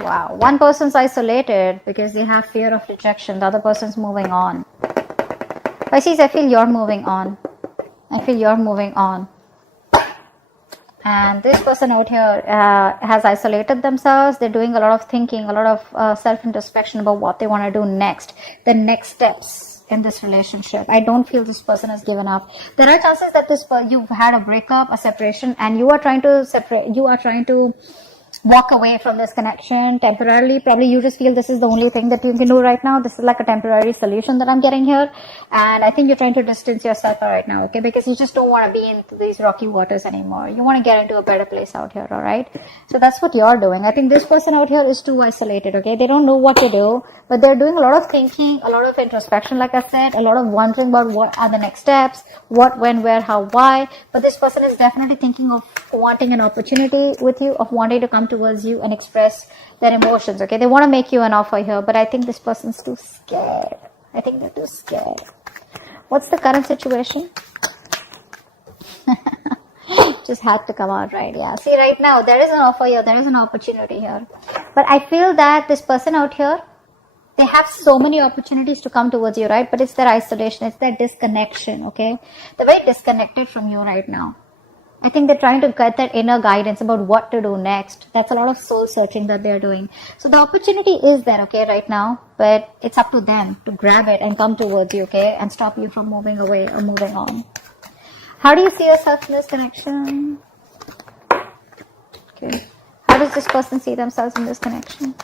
Wow. One person's isolated because they have fear of rejection. The other person's moving on. Pisces, I feel you're moving on. I feel you're moving on. And this person out here has isolated themselves. They're doing a lot of thinking, a lot of self-introspection about what they want to do next. The next steps in this relationship. I don't feel this person has given up. There are chances that you've had a breakup, a separation, and you are trying to separate. You are trying to walk away from this connection temporarily. Probably you just feel this is the only thing that you can do right now. This is like a temporary solution that I'm getting here. And I think you're trying to distance yourself right now, okay? Because you just don't want to be in these rocky waters anymore. You want to get into a better place out here, all right? So that's what you're doing. I think this person out here is too isolated, okay? They don't know what to do, but they're doing a lot of thinking, a lot of introspection, like I said, a lot of wondering about what are the next steps, what, when, where, how, why. But this person is definitely thinking of wanting an opportunity with you, of wanting to come towards you and express their emotions, okay? They want to make you an offer here, but I think this person's too scared. I think they're too scared. What's the current situation? Just had to come out, right? Yeah. See, right now, there is an offer here. There is an opportunity here. But I feel that this person out here, they have so many opportunities to come towards you, right? But it's their isolation. It's their disconnection, okay? They're very disconnected from you right now. I think they're trying to get that inner guidance about what to do next. That's a lot of soul searching that they're doing. So the opportunity is there, okay, right now. But it's up to them to grab it and come towards you, okay? And stop you from moving away or moving on. How do you see yourself in this connection? Okay. How does this person see themselves in this connection?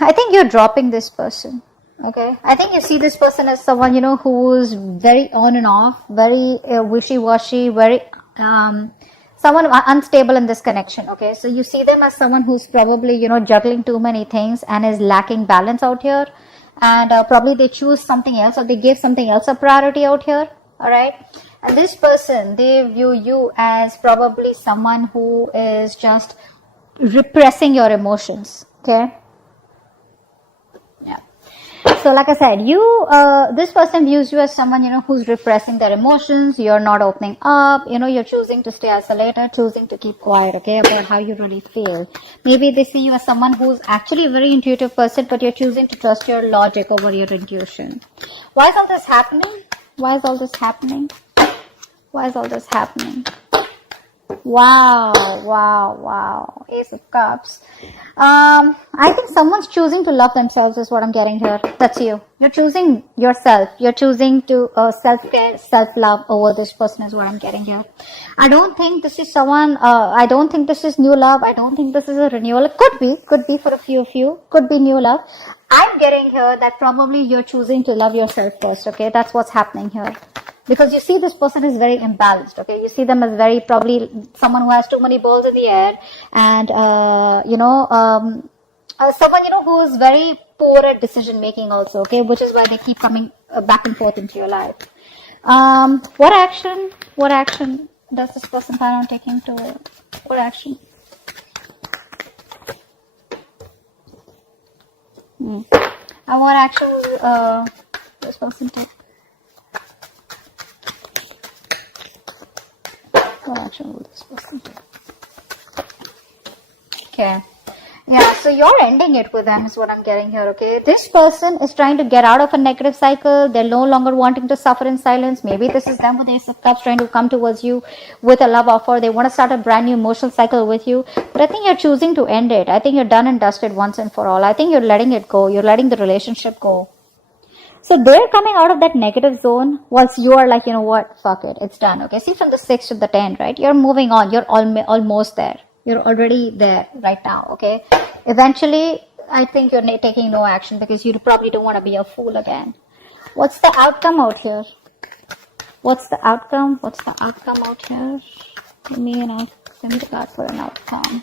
I think you're dropping this person. Okay, I think you see this person as someone, who's very on and off, very wishy-washy, very someone unstable in this connection. Okay, so you see them as someone who's probably, juggling too many things and is lacking balance out here. And probably they choose something else, or they give something else a priority out here. All right. And this person, they view you as probably someone who is just repressing your emotions. Okay. So like I said, this person views you as someone, who's repressing their emotions. You're not opening up, you're choosing to stay isolated, choosing to keep quiet, okay, about how you really feel. Maybe they see you as someone who's actually a very intuitive person, but you're choosing to trust your logic over your intuition. Why is all this happening? Why is all this happening? Why is all this happening? Wow. Ace of Cups. I think someone's choosing to love themselves is what I'm getting here. That's you. You're choosing yourself. You're choosing to self-care, self-love over this person is what I'm getting here. I don't think this is someone, I don't think this is new love. I don't think this is a renewal. It could be for a few of you. Could be new love. I'm getting here that probably you're choosing to love yourself first, okay? That's what's happening here. Because you see this person is very imbalanced, okay? You see them as very probably someone who has too many balls in the air and, someone, who is very poor at decision making also, okay? Which is why they keep coming back and forth into your life. What action does this person plan on taking to what action? And what action will this person take? What action will this person take? Okay. Yeah, so you're ending it with them is what I'm getting here, okay? This person is trying to get out of a negative cycle. They're no longer wanting to suffer in silence. Maybe this is them with Ace of Cups trying to come towards you with a love offer. They want to start a brand new emotional cycle with you. But I think you're choosing to end it. I think you're done and dusted once and for all. I think you're letting it go. You're letting the relationship go. So they're coming out of that negative zone whilst you are like, you know what, fuck it, it's done. Okay, see from the 6 to the 10, right? You're moving on. You're almost there. You're already there right now, okay? Eventually, I think you're taking no action because you probably don't want to be a fool again. What's the outcome out here? What's the outcome? What's the outcome out here? Give me the card for an outcome.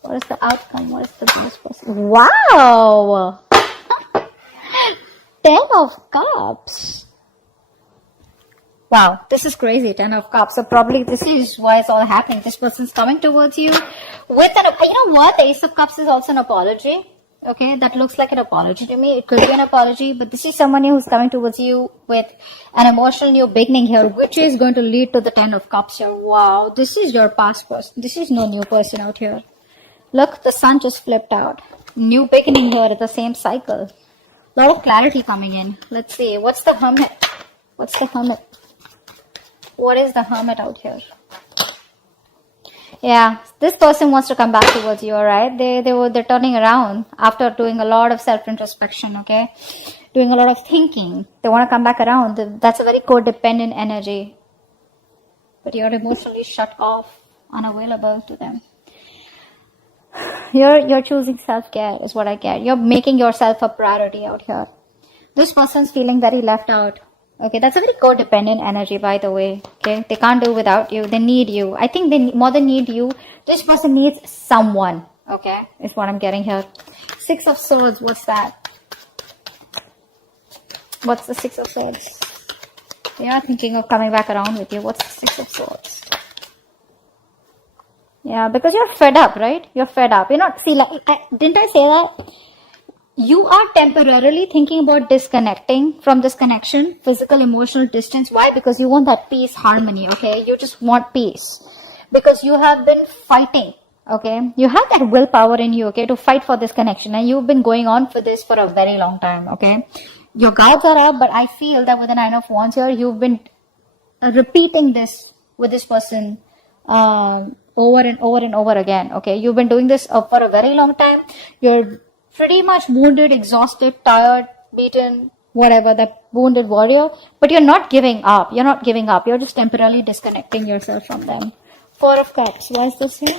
What is the outcome? What is the best person? Wow! 10 of Cups. Wow, this is crazy, 10 of Cups. So probably this is why it's all happening. This person's coming towards you with you know what? The Ace of Cups is also an apology. Okay, that looks like an apology to me. It could be an apology, but this is someone who's coming towards you with an emotional new beginning here, which is going to lead to the 10 of Cups here. Wow, this is your past person. This is no new person out here. Look, the sun just flipped out. New beginning here at the same cycle. A lot of clarity coming in. Let's see. What's the Hermit? What's the Hermit? What is the Hermit out here? Yeah, this person wants to come back towards you, alright? They're turning around after doing a lot of self-introspection, okay? Doing a lot of thinking. They want to come back around. That's a very codependent energy. But you're emotionally shut off, unavailable to them. You're choosing self-care is what I get. You're making yourself a priority out here. This person's feeling very left out. Okay, that's a very codependent energy, by the way. Okay, they can't do without you. They need you. I think they more than need you. This person needs someone. Okay, is what I'm getting here. 6 of Swords. What's that? What's the 6 of Swords? They are thinking of coming back around with you. What's the 6 of Swords? Yeah, because you're fed up, right? You're fed up. You're not. See, like, didn't I say that? You are temporarily thinking about disconnecting from this connection, physical, emotional distance. Why? Because you want that peace, harmony, okay? You just want peace. Because you have been fighting, okay? You have that willpower in you, okay, to fight for this connection. And you've been going on for this for a very long time, okay? Your guards are up, but I feel that with the 9 of Wands here, you've been repeating this with this person over and over and over again, okay? You've been doing this for a very long time. You're pretty much wounded, exhausted, tired, beaten, whatever, that wounded warrior. But you're not giving up. You're not giving up. You're just temporarily disconnecting yourself from them. 4 of Cups. Why is this here?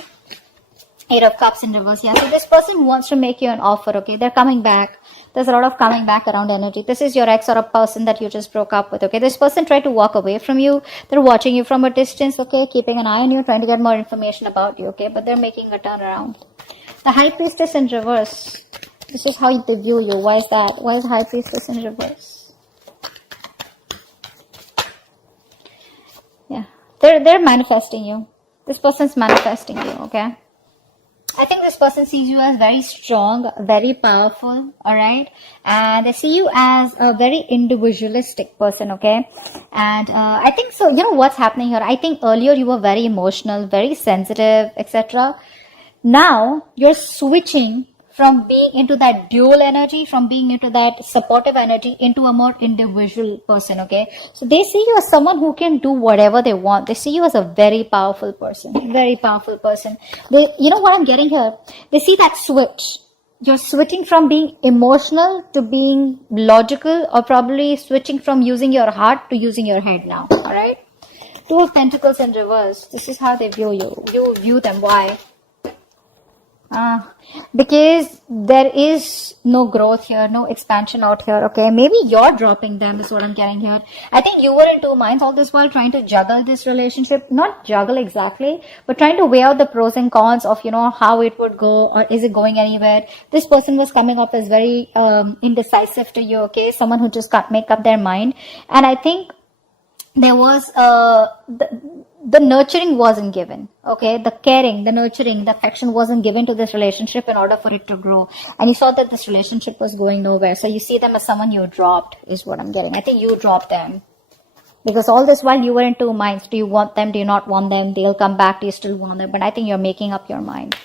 8 of Cups in reverse. Yeah, so this person wants to make you an offer, okay? They're coming back. There's a lot of coming back around energy. This is your ex or a person that you just broke up with, okay? This person tried to walk away from you. They're watching you from a distance, okay? Keeping an eye on you, trying to get more information about you, okay? But they're making a turnaround. The High Priestess in reverse. This is how they view you. Why is that? Why is High Priestess in reverse? Yeah. They're manifesting you. This person's manifesting you, okay? I think this person sees you as very strong, very powerful, alright? And they see you as a very individualistic person, okay? And I think so, you know what's happening here? I think earlier you were very emotional, very sensitive, etc. Now you're switching from being into that dual energy, from being into that supportive energy, into a more individual person, okay? So they see you as someone who can do whatever they want. They see you as a very powerful person, very powerful person. They, you know what I'm getting here? They see that switch. You're switching from being emotional to being logical, or probably switching from using your heart to using your head now, alright? 2 of Pentacles in reverse. This is how they view you. You view them. Why? Because there is no growth here, no expansion out here, okay? Maybe you're dropping them is what I'm getting here. I think you were in 2 minds all this while trying to juggle this relationship. Not juggle exactly, but trying to weigh out the pros and cons of, you know, how it would go, or is it going anywhere? This person was coming up as very indecisive to you, okay? Someone who just can't make up their mind. And I think there was the nurturing wasn't given, okay? The caring, the nurturing, the affection wasn't given to this relationship in order for it to grow. And you saw that this relationship was going nowhere. So you see them as someone you dropped is what I'm getting. I think you dropped them. Because all this while you were in 2 minds. Do you want them? Do you not want them? They'll come back. Do you still want them? But I think you're making up your mind.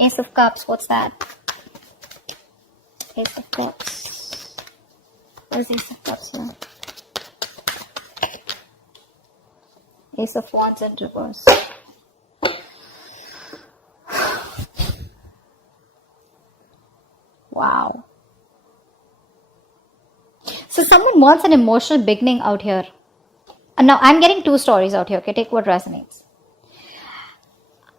Ace of Cups. What's that? Ace of Cups. Where's Ace of Cups here? Ace of Wands in reverse. Wow. So someone wants an emotional beginning out here. And now I'm getting 2 stories out here, okay? Take what resonates.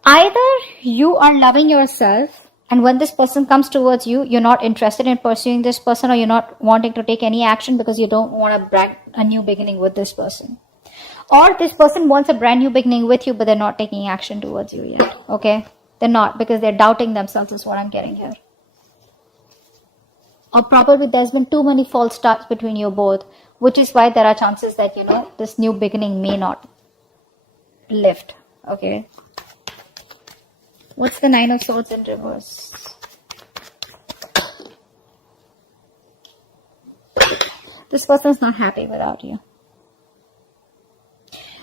Either you are loving yourself, and when this person comes towards you, you're not interested in pursuing this person, or you're not wanting to take any action because you don't want to brand a new beginning with this person. Or this person wants a brand new beginning with you, but they're not taking action towards you yet, okay? They're not, because they're doubting themselves is what I'm getting here. Or probably there's been too many false starts between you both, which is why there are chances that, you know, this new beginning may not lift, okay? What's the 9 of Swords in reverse? This person's not happy without you.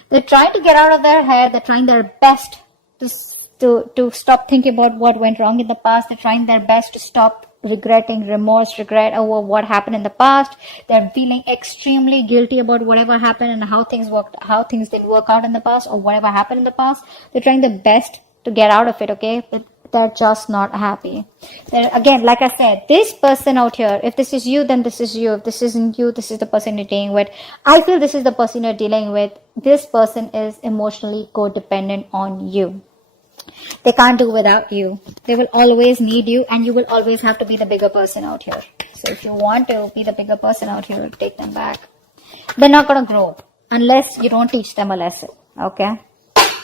They're trying to get out of their head. They're trying their best to stop thinking about what went wrong in the past. They're trying their best to stop regretting, regret over what happened in the past. They're feeling extremely guilty about whatever happened and how things didn't work out in the past, or whatever happened in the past. They're trying their best to get out of it, okay? But they're just not happy. Again, like I said, this person out here, if this is you, then this is you. If this isn't you, this is the person you're dealing with. I feel this is the person you're dealing with. This person is emotionally codependent on you. They can't do without you. They will always need you, and you will always have to be the bigger person out here. So if you want to be the bigger person out here, take them back. They're not going to grow unless you don't teach them a lesson, okay?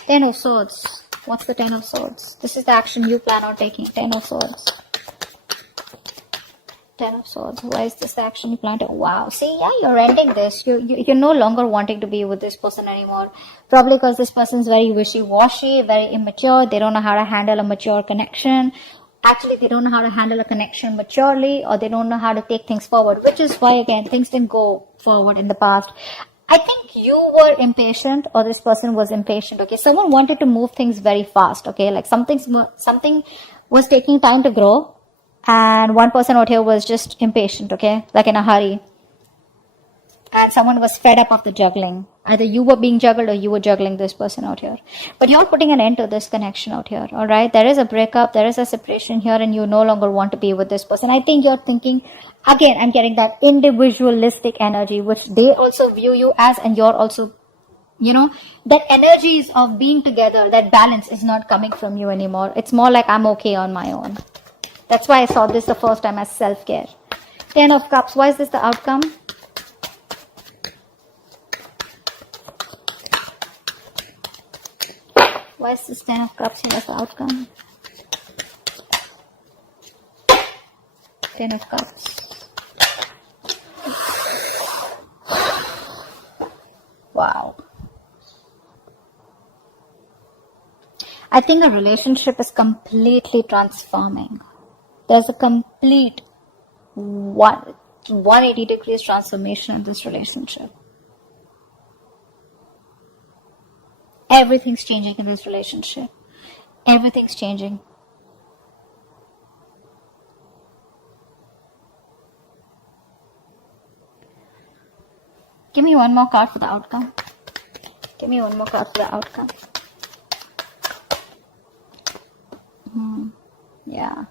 10 of Swords. What's the 10 of Swords? This is the action you plan on taking. 10 of Swords. 10 of Swords. Why is this the action you plan to? Wow. See, yeah, you're ending this. You're no longer wanting to be with this person anymore. Probably because this person's very wishy-washy, very immature. They don't know how to handle a mature connection. Actually, they don't know how to handle a connection maturely, or they don't know how to take things forward, which is why, again, things didn't go forward in the past. I think you were impatient, or this person was impatient, okay? Someone wanted to move things very fast, okay? Like something was taking time to grow, and one person out here was just impatient, okay? Like in a hurry. And someone was fed up of the juggling. Either you were being juggled or you were juggling this person out here. But you're putting an end to this connection out here, alright? There is a breakup, there is a separation here, and you no longer want to be with this person. I think you're thinking, again, I'm getting that individualistic energy, which they also view you as, and you're also, that energies of being together, that balance is not coming from you anymore. It's more like I'm okay on my own. That's why I saw this the first time as self-care. 10 of Cups. Why is this the outcome? Why is this 10 of Cups here as the outcome? 10 of Cups. Wow. I think a relationship is completely transforming. There's a complete 180 degrees transformation in this relationship. Everything's changing in this relationship. Everything's changing. Give me one more card for the outcome. Give me one more card for the outcome. Yeah.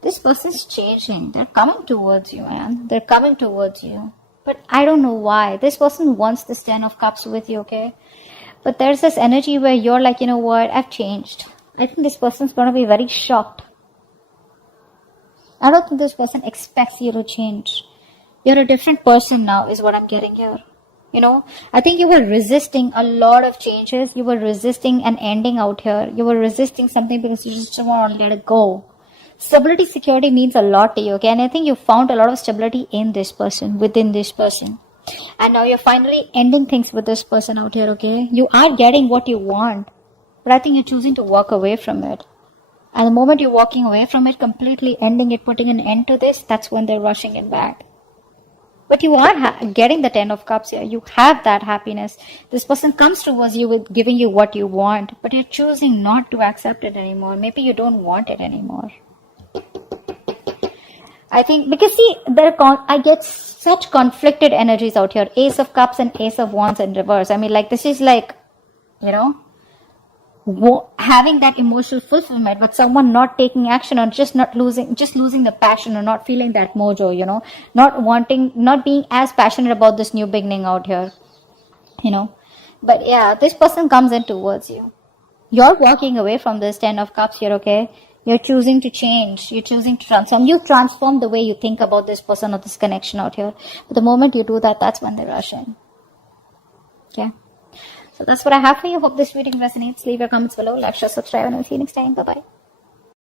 This person's changing. They're coming towards you, man. They're coming towards you. But I don't know why. This person wants this 10 of Cups with you, okay? But there's this energy where you're like, you know what? I've changed. I think this person's going to be very shocked. I don't think this person expects you to change. You're a different person now, is what I'm getting here. I think you were resisting a lot of changes. You were resisting an ending out here. You were resisting something because you just want to let it go. Stability, security means a lot to you, okay? And I think you found a lot of stability in this person, within this person. And now you're finally ending things with this person out here, okay? You are getting what you want, but I think you're choosing to walk away from it. And the moment you're walking away from it, completely ending it, putting an end to this, that's when they're rushing it back. But you are getting the 10 of Cups here. You have that happiness. This person comes towards you with giving you what you want, but you're choosing not to accept it anymore. Maybe you don't want it anymore. I think, because see, I get such conflicted energies out here. Ace of Cups and Ace of Wands in reverse. I mean, like, this is like, having that emotional fulfillment, but someone not taking action, or just losing the passion, or not feeling that mojo, not being as passionate about this new beginning out here, But yeah, this person comes in towards you. You're walking away from this 10 of Cups here, okay? You're choosing to change. You're choosing to transform. You transform the way you think about this person or this connection out here. But the moment you do that, that's when they rush in. Okay? So that's what I have for you. Hope this reading resonates. Leave your comments below. Like, share, subscribe, and I'll see you next time. Bye-bye.